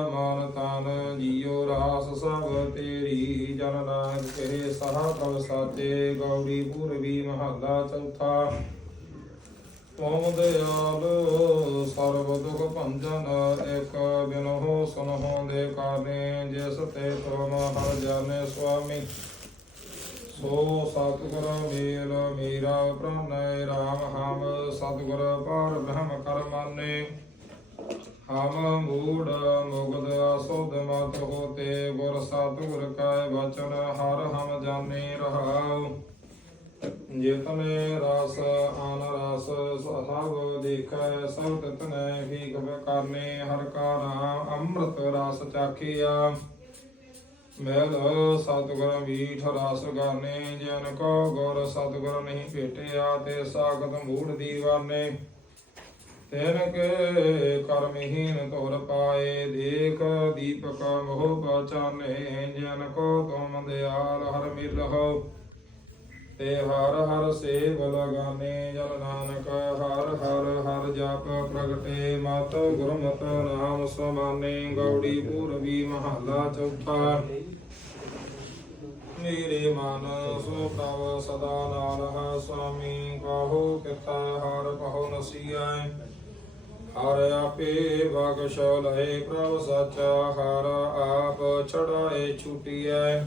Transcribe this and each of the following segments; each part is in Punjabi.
ਮਨ ਤਨ ਜੀਉ ਰਾਸ ਸਭ ਤੇਰੀ, ਜਨ ਨਾਨਕ ਕਹੇ ਸਹਾ ਪ੍ਰਭ ਸਾਚੇ ਗੌੜੀ ਪੂਰਬੀ ਮਹੱਲਾ ਚੌਥਾ। ਓਮ ਦਇਆਲ, ਸਰਬ ਦੁਖ ਭੰਜਨ, ਇਕ ਬਿਨਹੁ ਸੁਨਹੁ ਦੇ ਕਾਰਨੇ, ਜਿਸ ਤੇ ਤੁਮ ਹਰ ਜਾਣੇ ਸੁਆਮੀ। ਸੋ ਸਤਿਗੁਰ ਮੇਲ, ਮੇਰਾ ਪ੍ਰਣੈ ਰਾਮ ਹਮ, ਸਤਿਗੁਰ ਪਰ ਬ੍ਰਹਮ ਕਰ ਹਮ ਮੂੜ ਮੁਗਦ ਅਸੁਧ ਮਤ ਹੋਤੇ ਗੁਰ ਸਤਿਗੁਰ ਕੈ ਬਚਨ, ਹਰ ਹਮ ਜਾਣੇ ਰਹਾਉ। ਜਿਤਨੇ ਰਸ ਆਨ ਰਸ, ਸਭ ਦੇਖੈ, ਸਭ ਤਤਨੈ, ਭੀਖ ਕਰਨੇ ਹਰ ਕਾ ਨਾਮ ਅੰਮ੍ਰਿਤ ਰਸ ਚਾਖਿਆ। ਮੈਲ ਸਤਿਗੁਰ ਮੀਠ ਰਸ ਗਾਨੇ ਜਨ ਕੋ ਗੁਰ ਸਤਿਗੁਰ ਨਹੀਂ ਭੇਟਿਆ, ਤੇ ਸਾਖਤ ਮੂੜ ਦੀਵਾਨੇ। ਤੈਨ ਕੇ ਕਰਮਹੀਨ ਤੁਰ ਪਾਏ, ਦੇਖ ਦੀਪਕ ਮੋਹ ਬਚਾਨੇ ਜਨ ਕੋ ਤੁਮ ਦਿਆਲ ਹਰ ਮਿਲਹੁ। ਤੇ ਹਰ ਹਰ ਸੇਵ ਲਗਾਨੇ ਜਨ ਨਾਨਕ ਹਰ ਹਰ ਹਰ ਜਪ ਪ੍ਰਗਟੇ, ਮਤ ਗੁਰਮਤ ਨਾਮ ਸਮਾਨੇ, ਗੌੜੀ ਪੂਰਬੀ ਮਹੱਲਾ ਚੌਥਾ। ਮੇਰੇ ਮਨ ਸੋ ਪ੍ਰਭ ਸਦਾ ਨਾਲ ਹੈ ਸੁਆਮੀ ਕਹੋ ਕਿਤਾ ਹਰ ਕਹੋ ਨਸੀਐ ਹਰ ਆਪੇ ਬਖਸ਼ ਲਏ ਪ੍ਰਭ ਸਚਾ, ਹਰ ਆਪ ਛੜਾਏ ਛੁਟੀਐ।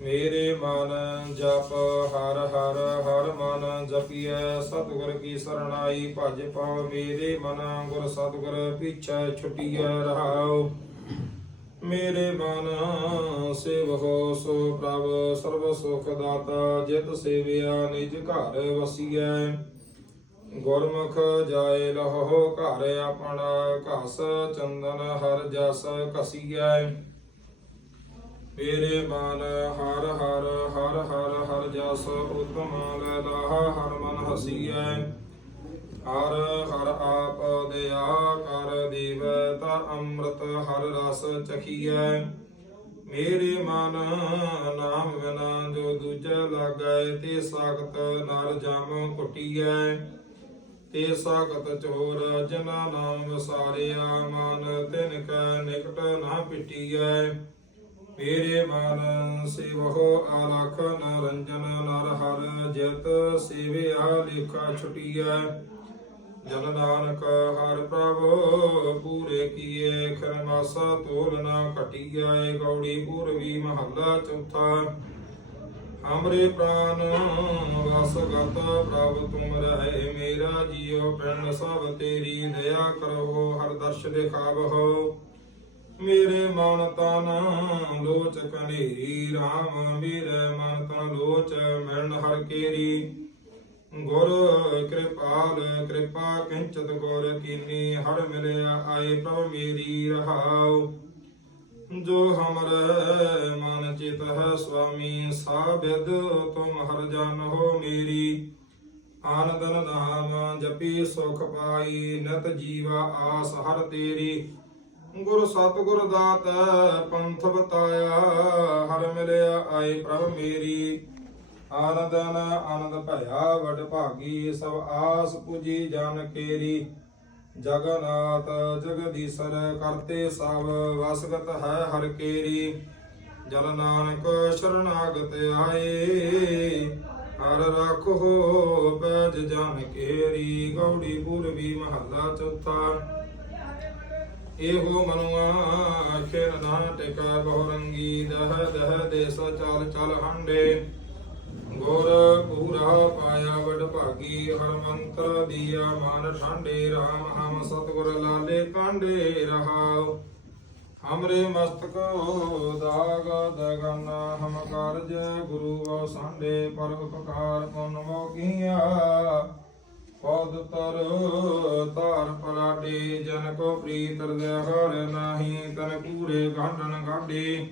ਮੇਰੇ ਮਨ ਜਪ, ਹਰ ਹਰ ਹਰ ਮਨ ਜਪੀਐ। ਸਤਿਗੁਰ ਕੀ ਸਰਣਾਈ ਭਜ ਪਾਉ ਮੇਰੇ ਮਨ ਗੁਰ ਸਤਿਗੁਰ ਪਿਛੈ ਛੁਟੀਐ ਰਹਾਉ। ਮੇਰੇ ਮਨ ਸੇਵਹੁ ਸੋ ਪ੍ਰਭ, ਸਰਬ ਸੁਖ ਦਾਤਾ, ਜਿਤ ਸੇਵਿਆ, ਨਿਜ ਘਰ ਵਸੀਐ। ਗੁਰਮੁਖ ਜਾਏ ਲਹੋ ਘਰ ਆਪਣਾ, ਘਸ ਚੰਦਨ ਹਰ ਜਸ ਕਸੀਐ। ਮੇਰੇ ਮਨ ਹਰ ਹਰ ਹਰ ਹਰ ਹਰ ਜਸ ਉਤਮ ਲੈ ਲਾਹ ਹਰ ਮਨ ਹਸੀਐ। ਹਰ ਹਰ ਆਪ ਦਇਆ ਕਰ ਦੇਵ, ਤਾ ਅੰਮ੍ਰਿਤ ਹਰ ਰਸ ਚਖੀਐ। ਮੇਰੇ ਮਨ ਨਾਮ ਬਿਨਾ ਜੋ ਦੂਜਾ ਲਾਗੈ, ਤੇ ਸਾਖਤ ਨਰ ਜਮ ਕੁਟੀਐ। ਤੇ ਸਾਖਤ ਚੋਰ ਜਨਾ ਨਾਮ ਵਸਾਰਿਆ ਮਨ, ਤਿਨ ਕੈ ਨਿਕਟ ਨਾ ਪਿਟੀਐ। ਮੇਰੇ ਮਨ, ਸੇਵਹੁ ਆਲਖ ਨਰੰਜਨ ਨਰ ਹਰ, ਜਿਤ ਸੇਵਿਆ ਲੇਖਾ ਛੁਟੀਐ। ਜਨ ਨਾਨਕ ਹਰ ਪ੍ਰਭ ਪੂਰੇ ਕੀਏ ਖਰਮਾਸਾ ਤੋਲ ਨਾ ਘਟੀਐ। ਗੌੜੀ ਪੂਰਵੀ ਮਹੱਲਾ ਚੌਥਾ। ਹਮਰੇ ਪ੍ਰਾਨ ਵਸਗਤ ਪ੍ਰਭ ਤੁਮ ਰਹੇ ਮੇਰਾ ਜੀਉ ਪਿੰਡ ਸਭ ਤੇਰੀ ਦਇਆ ਕਰੋ, ਹਰ ਦਰਸ਼ ਦਿਖਾਵਹੁ। ਮੇਰੇ ਮਨ ਤਨ ਲੋਚ ਕਨੇਰੀ RAM ਮੇਰੇ ਮਨ ਤਨ ਲੋਚ ਮਿਲਨ ਹਰ ਕੇਰੀ। ਗੁਰ ਕਿਰਪਾਲ, ਕਿਰਪਾ ਕਿੰਚਤ ਗੁਰ ਕੀਨੀ, ਹਰ ਮਿਲਿਆ ਆਏ ਪ੍ਰਭ ਮੇਰੀ ਰਹਾਉ। ਜੋ ਹਮਰੇ ਮਨ ਚਿਤ ਹੈ ਸੁਆਮੀ ਸਾਬਿਦ ਤੁਮ ਹਰ ਜਨ ਹੋ ਮੇਰੀ। ਆਨੰਦਨ ਨਾਮ ਜਪੀ ਸੁਖ ਪਾਈ, ਨਿਤ ਜੀਵਾ ਆਸ ਹਰ ਤੇਰੀ। ਗੁਰ ਸਤਿਗੁਰ ਦਾਤ ਪੰਥ ਬਤਾਇਆ, ਹਰ ਮਿਲਿਆ ਆਏ ਪ੍ਰਭ ਮੇਰੀ। ਆਨੰਦਨ ਆਨੰਦ ਭਇਆ ਵਡ ਭਾਗੀ ਸਭ ਆਸ ਪੁਜੀ ਜਨ ਕੇਰੀ। ਜਗਨਾਥ ਜਗਦੀਸਰ ਕਰਤੇ ਸਭ, ਵਸਗਤ ਹੈ ਹਰ ਕੇਰੀ। ਜਲ ਨਾਨਕ ਸ਼ਰਨਾਗਤ ਆਏ, ਹਰ ਰੱਖੋ ਪੈਜ ਜਨ ਕੇਰੀ। ਗੌੜੀ ਪੂਰਬੀ ਮਹੱਲਾ ਚੌਥਾ। ਇਹੋ ਮਨੁਆ ਅਖਿਰ ਨਾ ਟਿਕਾ ਬਹੁ ਰੰਗੀ ਦਹ ਦਹ ਦੇਸ ਚਲ ਚਲ ਹੰਡੇ। ਗੁਰ ਪੂਰਾ ਪਾਇਆ ਵਡ ਭਾਗੀ ਹਰ ਮੰਤਰ ਦੀਆ ਮਨ ਠਾਂਡੇ RAM ਹਮ ਸਤਿਗੁਰ ਲਾਲੇ ਕਾਂਡੇ ਰਹਾਉ। ਹਮਰੇ ਮਸਤਕ ਦਾਗ ਦਗਨ, ਹਮ ਕਾਰਜ ਗੁਰੂ ਵ ਸਾਂਡੇ, ਪਰ ਉਪਕਾਰ ਪੁਨ ਮੋ ਪਦ ਤਰ ਤਾਰ ਪਲਾਡੇ ਜਨ ਕੋ ਪ੍ਰੀਤ ਹਿਰਦੈ ਹਰ ਨਾਹੀ, ਤਨ ਪੂਰੇ ਗਾਂਡਨ ਗਾਡੇ।